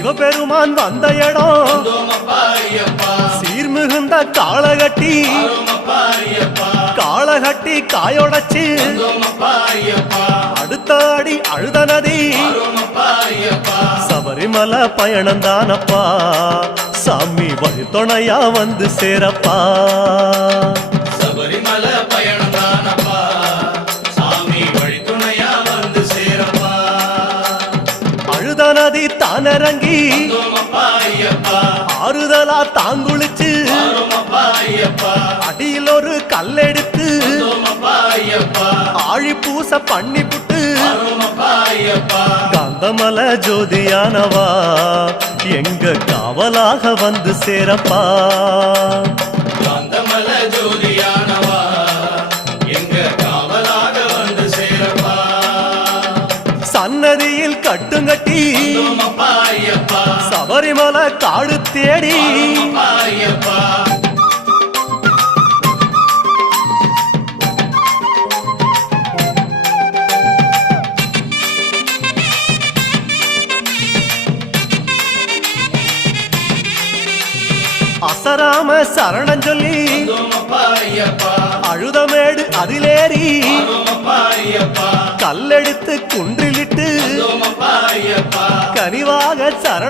சிவபெருமான் வந்த இடம் சீர்மிகுந்த காளகட்டி காளகட்டி காயோடச்சு அடுத்த அடி அழுத நதி சபரிமலை பயணந்தானப்பா சாமி வழித்துணையா வந்து சேரப்பா சபரிமலை பயணந்தானப்பா சாமி வழித்துணையா வந்து சேரப்பா அழுத நதி தானிறங்கி ஆறுதலா தாங்குளிச்சு அடியில் ஒரு கல்லெடுத்து ஆழி பூச பண்ணி புட்டு காந்தமல ஜோதியானவா எங்க காவலாக வந்து சேரப்பா காந்தமல ஜோதியானவா எங்க காவலாக வந்து சேரப்பா சன்னதியில் கட்டுங்கட்டி சபரிமலை காடு தேடி அசராம சரணம் சொல்லி அழுதமேடு அதிலேறி கல்லெடுத்து குன்றிலிட்டு கனிவாக சரண